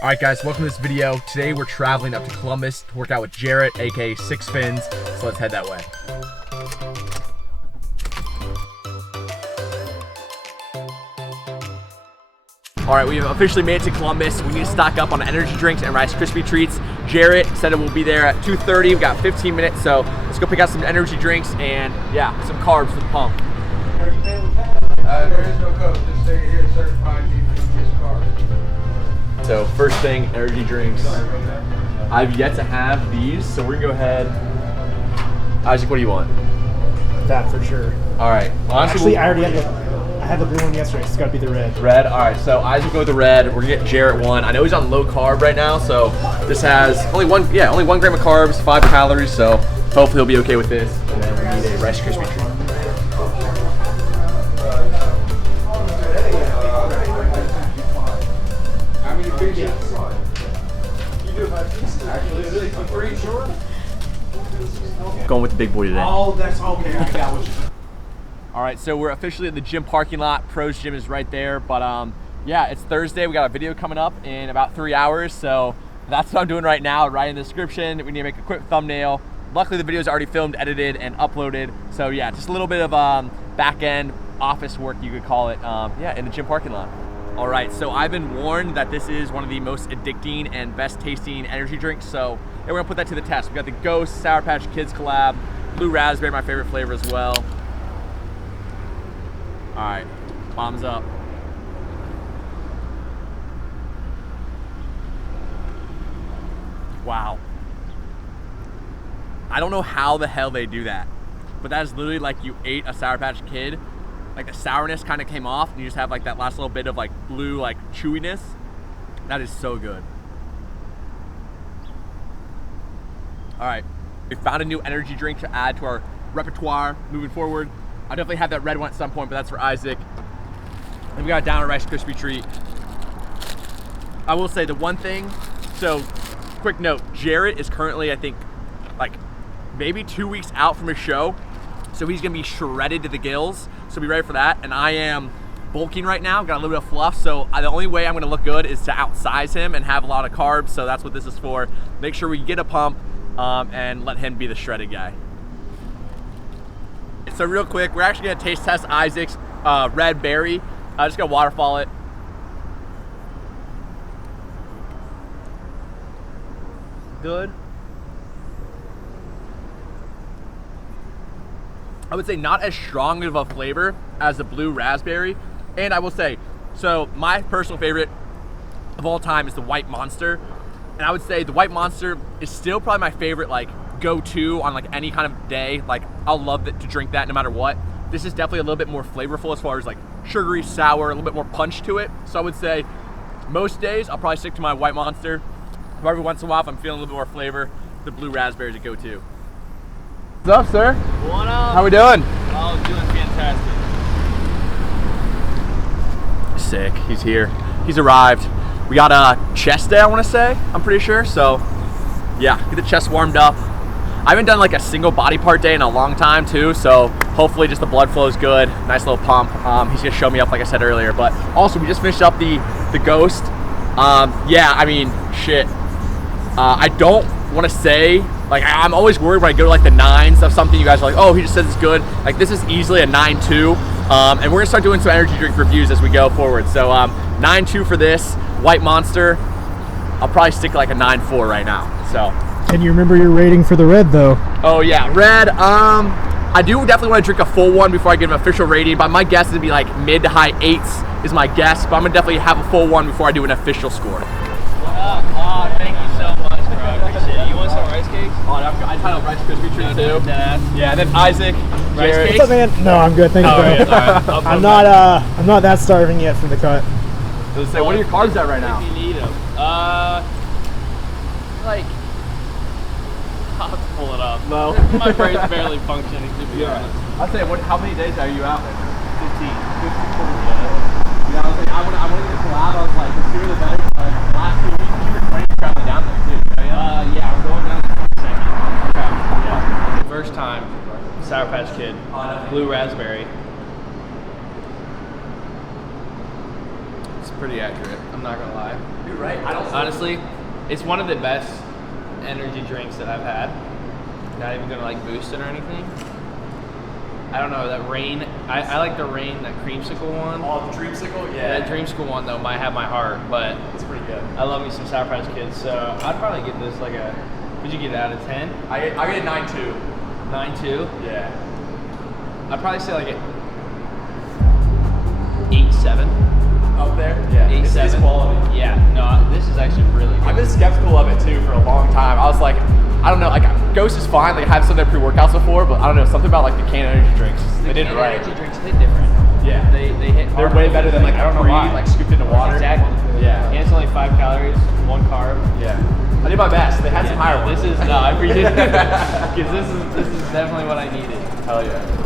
All right, guys, welcome to this video. Today we're traveling up to Columbus to work out with Jarrett, aka Six Fins. So let's head that way. All right, we have officially made it to Columbus. We need to stock up on energy drinks and Rice Krispie treats. Jarrett said it will be there at 2:30. We've got 15 minutes, so let's go pick out some energy drinks and yeah, some carbs for the pump. There is no code. Just say here, certified carbs. So first thing, energy drinks. I've yet to have these, so we're gonna go ahead. Isaac, what do you want? That for sure. All right. Honestly, I already had the blue one yesterday, so it's gotta be the red. Red. All right. So Isaac will go with the red. We're gonna get Jarrett one. I know he's on low carb right now, so this has only 1 gram of carbs, 5 calories. So hopefully he'll be okay with this. And then we need a Rice Krispie treat. Going with the big boy today. Oh, that's okay. I got what you said. All right, so we're officially at the gym parking lot. Pro's gym is right there, but yeah, it's Thursday. We got a video coming up in about 3 hours, so that's what I'm doing right now. Right in the description, we need to make a quick thumbnail. Luckily, the video's already filmed, edited, and uploaded. So yeah, just a little bit of back end office work, you could call it. Yeah, in the gym parking lot. All right, so I've been warned that this is one of the most addicting and best tasting energy drinks, so we're gonna put that to the test. We got the Ghost Sour Patch Kids collab, blue raspberry, my favorite flavor as well. All right, bombs up. Wow. I don't know how the hell they do that, but that is literally like you ate a Sour Patch Kid. Like the sourness kind of came off and you just have like that last little bit of like blue like chewiness. That is so good. All right, we found a new energy drink to add to our repertoire moving forward. I'll definitely have that red one at some point, but that's for Isaac. And we got down a Rice Krispie treat. I will say the one thing, so quick note, Jarrett is currently, I think, like maybe 2 weeks out from his show. So he's gonna be shredded to the gills. So be ready for that. And I am bulking right now, got a little bit of fluff. So the only way I'm gonna look good is to outsize him and have a lot of carbs. So that's what this is for. Make sure we get a pump and let him be the shredded guy. So real quick, we're actually gonna taste test Isaac's red berry. Just gonna waterfall it. Good. I would say not as strong of a flavor as the blue raspberry. And I will say, so my personal favorite of all time is the White Monster. And I would say the White Monster is still probably my favorite like go-to on like any kind of day. Like I'll love to drink that no matter what. This is definitely a little bit more flavorful as far as like sugary, sour, a little bit more punch to it. So I would say most days I'll probably stick to my White Monster. But every once in a while if I'm feeling a little bit more flavor, the blue raspberry is a go-to. What's up, sir? What up? How we doing? Oh, doing fantastic. Sick. He's here. He's arrived. We got a chest day, I want to say. I'm pretty sure. So, yeah, get the chest warmed up. I haven't done like a single body part day in a long time, too. So, hopefully, just the blood flow is good. Nice little pump. He's gonna show me up, like I said earlier. But also, we just finished up the Ghost. Yeah, I mean, shit. I don't want to say. Like, I'm always worried when I go to like the 9s of something, you guys are like, oh, he just says it's good. Like, this is easily a 9.2. And we're gonna start doing some energy drink reviews as we go forward. So 9.2 for this. White Monster, I'll probably stick like a 9.4 right now, so. And you remember your rating for the red though? Oh yeah, red, I do definitely want to drink a full one before I give an official rating, but my guess is to be like mid to high 8s is my guess, but I'm gonna definitely have a full one before I do an official score. Oh, thank you so much, bro. I appreciate it. You want some rice cakes? Oh, I titled Rice Krispie treat too. Yeah, and then Isaac, rice cakes. What's up, man? No, I'm good. Thank you, bro. Yeah, right. I'm not that starving yet from the cut. So say, what are your carbs at right now? If you need them. Like, I'll have to pull it up. No. My brain's barely functioning, to be honest. I'd say, how many days are you out there? 15. Yeah, I was like, I want to get a collab. I was like, the sooner the better. Like, the last 2 weeks, you were traveling down there too. Yeah, we're going down the 22nd. Okay. Yeah. First time, Sour Patch Kid, blue raspberry. It's pretty accurate. I'm not gonna lie. right? I don't Honestly, it's one of the best energy drinks that I've had. Not even gonna like boost it or anything. I don't know, that rain, I like the rain, that creamsicle one. Oh, the dreamsicle? Yeah. That dreamsicle one though might have my heart, but It's pretty good. I love me some Sour Patch Kids, so I'd probably give this like a, would you get it out of 10? I get 9.2. 9.2? Yeah. I'd probably say like a 8.7. Up there? Yeah. 8.7. It's quality. Yeah, no, this is actually really good. I've been skeptical of it too for a long time. I was like, I don't know, like Ghost is fine. Like I had some of their pre-workouts before, but I don't know, something about like the canned energy drinks. They did it right. Energy drinks hit different. Yeah. They hit. They're hard. way better than like I don't know free, why. like scooped into water. Exactly. Yeah. And it's only 5 calories, 1 carb. Yeah. I did my best. They had some higher ones. This is no, I appreciate it because this is definitely what I needed. Hell yeah.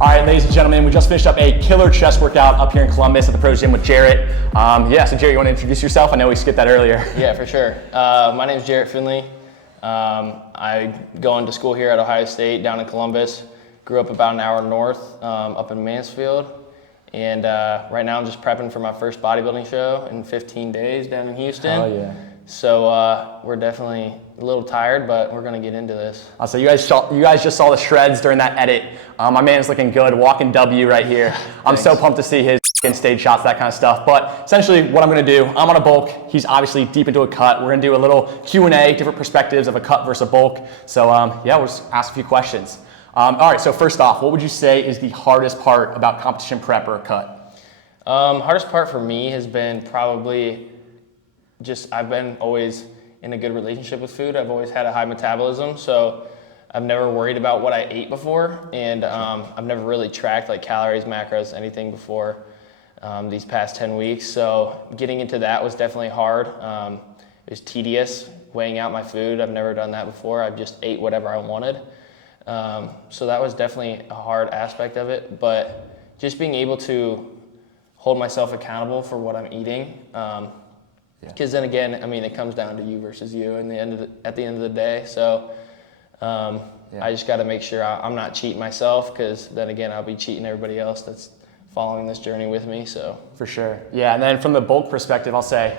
All right, ladies and gentlemen, we just finished up a killer chest workout up here in Columbus at the Pro Gym with Jarrett. So Jarrett, you want to introduce yourself? I know we skipped that earlier. Yeah, for sure. My name is Jarrett Finley. I go into school here at Ohio State down in Columbus. Grew up about an hour north up in Mansfield. And right now I'm just prepping for my first bodybuilding show in 15 days down in Houston. Oh yeah. So we're definitely a little tired, but we're gonna get into this. So you guys just saw the shreds during that edit. My man's looking good, walking W right here. I'm so pumped to see his stage shots, that kind of stuff. But essentially what I'm gonna do, I'm on a bulk. He's obviously deep into a cut. We're gonna do a little Q&A, different perspectives of a cut versus a bulk. So yeah, we'll just ask a few questions. All right, so first off, what would you say is the hardest part about competition prep or a cut? Hardest part for me has been probably just I've been always in a good relationship with food. I've always had a high metabolism, so I've never worried about what I ate before, and I've never really tracked like calories, macros, anything before these past 10 weeks. So getting into that was definitely hard. It was tedious weighing out my food. I've never done that before. I just ate whatever I wanted. So that was definitely a hard aspect of it, but just being able to hold myself accountable for what I'm eating. Because then again, I mean, it comes down to you versus you at the end of the day. So I just got to make sure I'm not cheating myself, because then again, I'll be cheating everybody else that's following this journey with me. So For sure. Yeah, and then from the bulk perspective, I'll say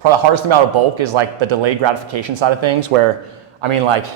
probably the hardest thing about a bulk is like the delayed gratification side of things, where, I mean, like,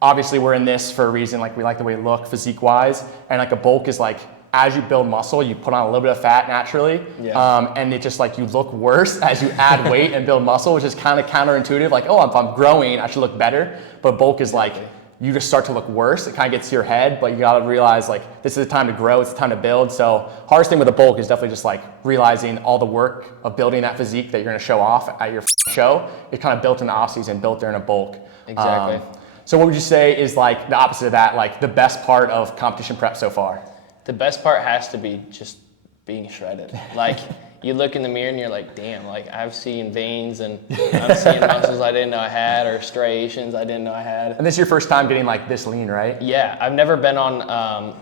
obviously we're in this for a reason, like we like the way we look physique wise, and like a bulk is like, as you build muscle, you put on a little bit of fat naturally, and it just like you look worse as you add weight and build muscle, which is kind of counterintuitive. Like, oh, if I'm growing, I should look better. But bulk is like, you just start to look worse. It kind of gets to your head, but you gotta realize like, this is the time to grow, it's the time to build. So hardest thing with a bulk is definitely just like realizing all the work of building that physique that you're gonna show off at your show. It's kind of built in the off season, built during a bulk. Exactly. So what would you say is like the opposite of that, like the best part of competition prep so far? The best part has to be just being shredded. Like, you look in the mirror and you're like, damn, like I've seen veins and I'm seeing muscles I didn't know I had, or striations I didn't know I had. And this is your first time getting like this lean, right? Yeah, I've never been on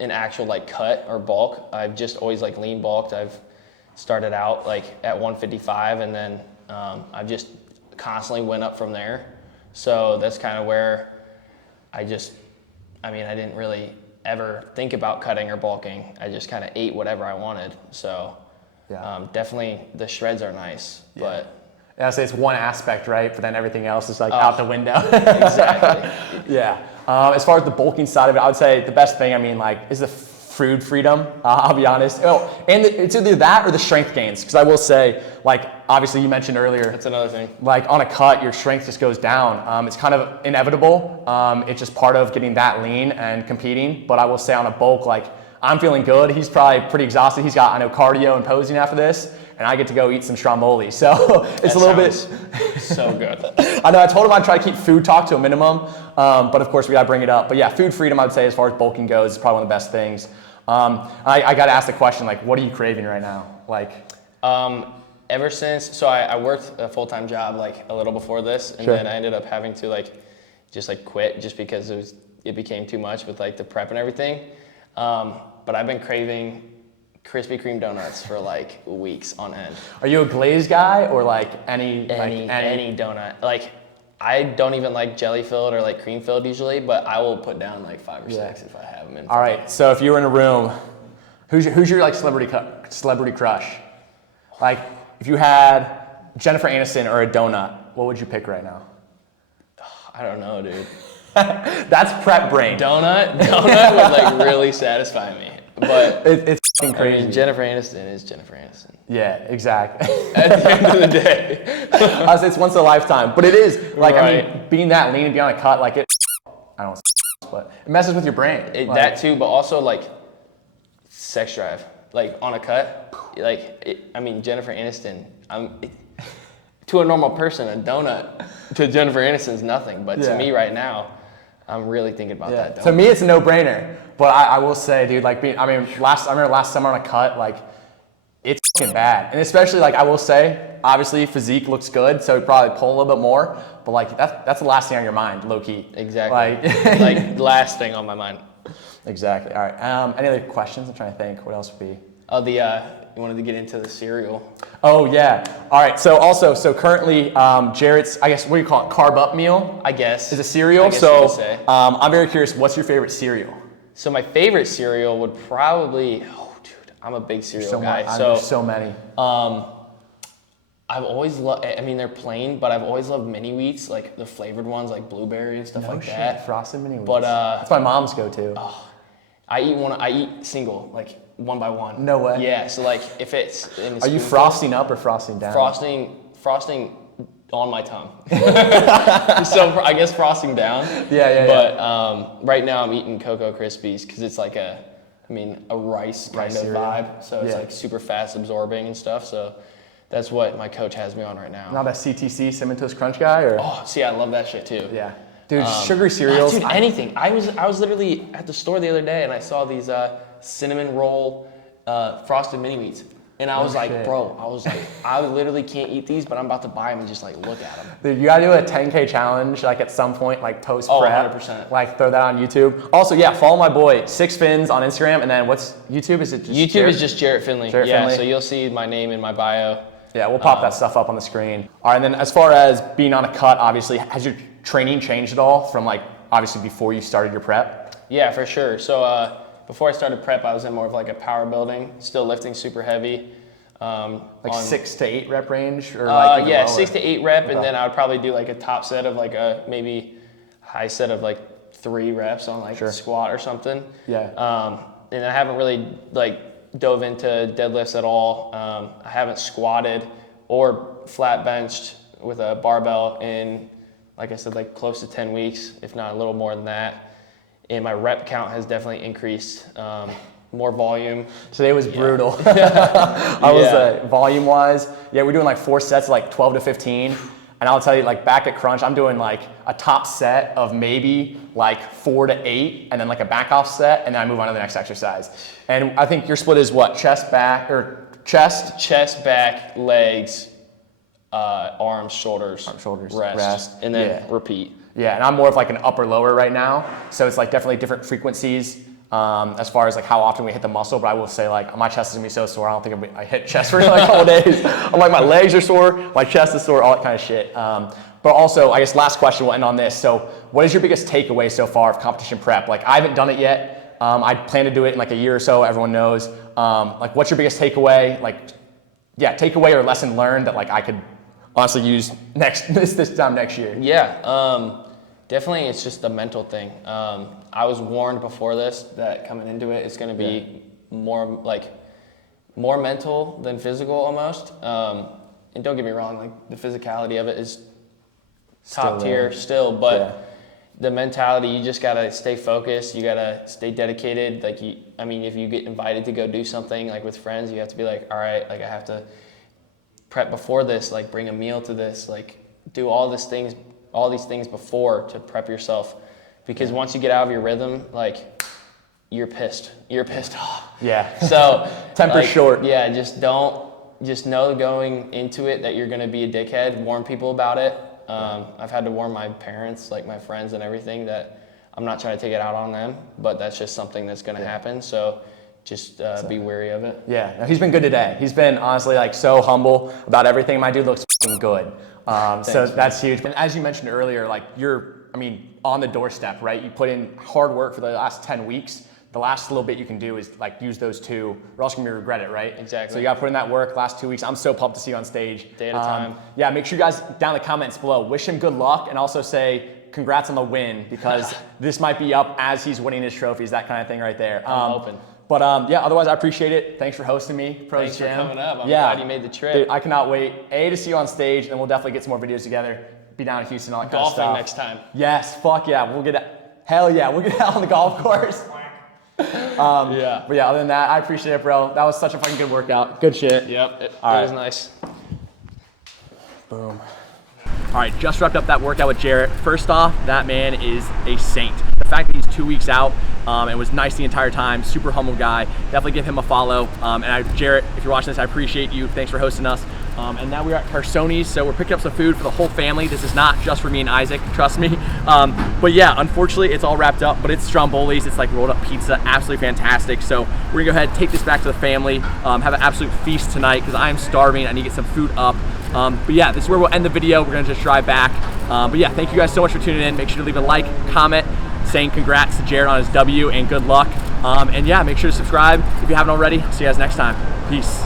an actual like cut or bulk. I've just always like lean bulked. I've started out like at 155, and then I've just constantly went up from there. So that's kind of where I didn't really ever think about cutting or bulking. I just kind of ate whatever I wanted. So definitely the shreds are nice, but Yeah, so it's one aspect, right? But then everything else is like out the window. Exactly. Yeah. As far as the bulking side of it, I would say the best thing, I mean, like, is the food freedom. I'll be honest. Oh, and it's either that or the strength gains. Because I will say, like, obviously you mentioned earlier. That's another thing. Like on a cut, your strength just goes down. It's kind of inevitable. It's just part of getting that lean and competing. But I will say on a bulk, like, I'm feeling good. He's probably pretty exhausted. He's got, I know, cardio and posing after this. And I get to go eat some stromboli. So it's a little bit. So good. I know, I told him I'd try to keep food talk to a minimum. But of course we gotta bring it up. But yeah, food freedom, I would say, as far as bulking goes, is probably one of the best things. I got to ask the question, like, what are you craving right now? Like, Ever since, so I worked a full-time job like a little before this, and Sure. then I ended up having to just quit just because it became too much with like the prep and everything. But I've been craving Krispy Kreme donuts for like weeks on end. are you a glazed guy or like any donut. Like I don't even like jelly filled or like cream filled usually, but I will put down like 5 or 6 if I have them in. All right, so if you were in a room, who's your like celebrity crush? Like if you had Jennifer Aniston or a donut, what would you pick right now? I don't know, dude. That's prep brain. Donut would like really satisfy me. But It's fucking crazy. I mean, Jennifer Aniston is Jennifer Aniston. Yeah, exactly. At the end of the day. It's once in a lifetime, but it is like I Right. mean, being that lean and being on a cut, like it. I don't know, but it messes with your brain. That too, but also like sex drive, like on a cut. I mean, Jennifer Aniston. To a normal person, a donut to Jennifer Aniston is nothing, but to me right now, I'm really thinking about that donut. To me, it's a no-brainer. But I will say, dude, like I remember last summer on a cut, like it's fucking bad, and especially like I will say, obviously physique looks good, so you probably pull a little bit more. But like that's the last thing on your mind, low key. Exactly. Like last thing on my mind. Exactly. All right. Any other questions? I'm trying to think. What else would be? Oh, you wanted to get into the cereal. Oh yeah. All right. So currently, Jarrett's, I guess, what do you call it? Carb up meal. I guess. Is a cereal. I guess you could say. I'm very curious. What's your favorite cereal? So my favorite cereal would probably, dude, I'm a big cereal guy. There's so many. I've always loved, I mean, they're plain, but I've always loved mini wheats, like the flavored ones, like blueberry and stuff like that. Frosted mini wheats. But that's my mom's go-to. I eat single, like one by one. No way. Yeah, so like if it's in a Are you spoonful- frosting up or frosting down? Frosting on my tongue. So I guess frosting down. Yeah. But right now I'm eating Cocoa Krispies because it's like a rice kind of cereal. vibe. So it's like super fast absorbing and stuff. So that's what my coach has me on right now. Not a CTC Cinnamon Toast Crunch guy, or? Oh, see, I love that shit too. Yeah. Dude, sugary cereals. Dude, anything. I was literally at the store the other day and I saw these cinnamon roll frosted mini wheats. And I was like, shit. bro, I literally can't eat these, but I'm about to buy them and just like look at them. Dude, you gotta do a 10K challenge, like at some point, like post Oh, prep. 100%. Like throw that on YouTube. Also, yeah, follow my boy, Six Fins on Instagram, and then what's YouTube? Is it just YouTube Jarrett? is just Jarrett Finley. Jarrett Finley? So you'll see my name in my bio. Yeah, we'll pop that stuff up on the screen. All right, and then as far as being on a cut, obviously, has your training changed at all from like obviously before you started your prep? Yeah, for sure. So before I started prep, I was in more of like a power building, still lifting super heavy. Like 6 to 8 rep range, or like even yeah, lower? 6 to 8 rep, and then I would probably do like a top set of like a maybe high set of like 3 reps on like squat or something. Yeah. And I haven't really like dove into deadlifts at all. I haven't squatted or flat benched with a barbell in, like I said, like close to 10 weeks, if not a little more than that. And my rep count has definitely increased. More volume. Today was brutal. I was volume wise. Yeah, we're doing like 4 sets, like 12 to 15. And I'll tell you, like back at Crunch, I'm doing like a top set of maybe like 4 to 8, and then like a back off set, and then I move on to the next exercise. And I think your split is what? Chest, back, or chest? Chest, back, legs, arms, shoulders, rest, and then repeat. Yeah, and I'm more of like an upper lower right now. So it's like definitely different frequencies. As far as like how often we hit the muscle, but I will say like my chest is gonna be so sore. I don't think I hit chest for like a couple days. I'm like my legs are sore, my chest is sore, all that kind of shit. But also, I guess last question, we'll end on this. So, what is your biggest takeaway so far of competition prep? Like I haven't done it yet. I plan to do it in like a year or so. Everyone knows. Like what's your biggest takeaway? Like, yeah, takeaway or lesson learned that like I could honestly use this time next year. Yeah. Definitely, it's just a mental thing. I was warned before this that coming into it, it's going to be more mental than physical almost. And don't get me wrong, like the physicality of it is top tier still, but the mentality, you just got to stay focused. You got to stay dedicated. Like if you get invited to go do something like with friends, you have to be like, all right, like I have to prep before this, like bring a meal to this, like do all these things before to prep yourself, because once you get out of your rhythm, like you're pissed. You're pissed off. Yeah. So Temper's short. Yeah, just know going into it that you're gonna be a dickhead. Warn people about it. I've had to warn my parents, like my friends and everything, that I'm not trying to take it out on them, but that's just something that's gonna happen. So just be wary of it. Yeah, no, he's been good today. He's been honestly like so humble about everything. My dude looks f***ing good. So that's huge. And as you mentioned earlier, like on the doorstep, right? You put in hard work for the last 10 weeks. The last little bit you can do is like use those 2, or else you're gonna regret it, right? Exactly. So you gotta put in that work last 2 weeks. I'm so pumped to see you on stage. Day at a time. Yeah, make sure you guys down in the comments below, wish him good luck, and also say congrats on the win, because this might be up as he's winning his trophies, that kind of thing right there. I'm hoping. But yeah, otherwise I appreciate it. Thanks for hosting me, Pros Thanks Gym. for coming up. I'm glad you made the trip. Dude, I cannot wait, to see you on stage, and we'll definitely get some more videos together. Be down in Houston, all that kind of stuff. Golfing next time. Yes, fuck yeah. We'll get out on the golf course. Yeah. But yeah, other than that, I appreciate it, bro. That was such a fucking good workout. Good shit. Yep, it All right. was nice. Boom. All right, just wrapped up that workout with Jarrett. First off, that man is a saint. The fact that he's 2 weeks out and was nice the entire time, super humble guy. Definitely give him a follow. Jarrett, if you're watching this, I appreciate you. Thanks for hosting us. And now we're at Carsoni's, so we're picking up some food for the whole family. This is not just for me and Isaac, trust me. But yeah, unfortunately, it's all wrapped up, but it's Stromboli's. It's like rolled up pizza, absolutely fantastic. So we're gonna go ahead and take this back to the family, have an absolute feast tonight, because I am starving. I need to get some food up. But yeah, this is where we'll end the video. We're gonna just drive back. But yeah, thank you guys so much for tuning in. Make sure to leave a like, comment, saying congrats to Jarrett on his W and good luck. And yeah, make sure to subscribe if you haven't already. See you guys next time. Peace.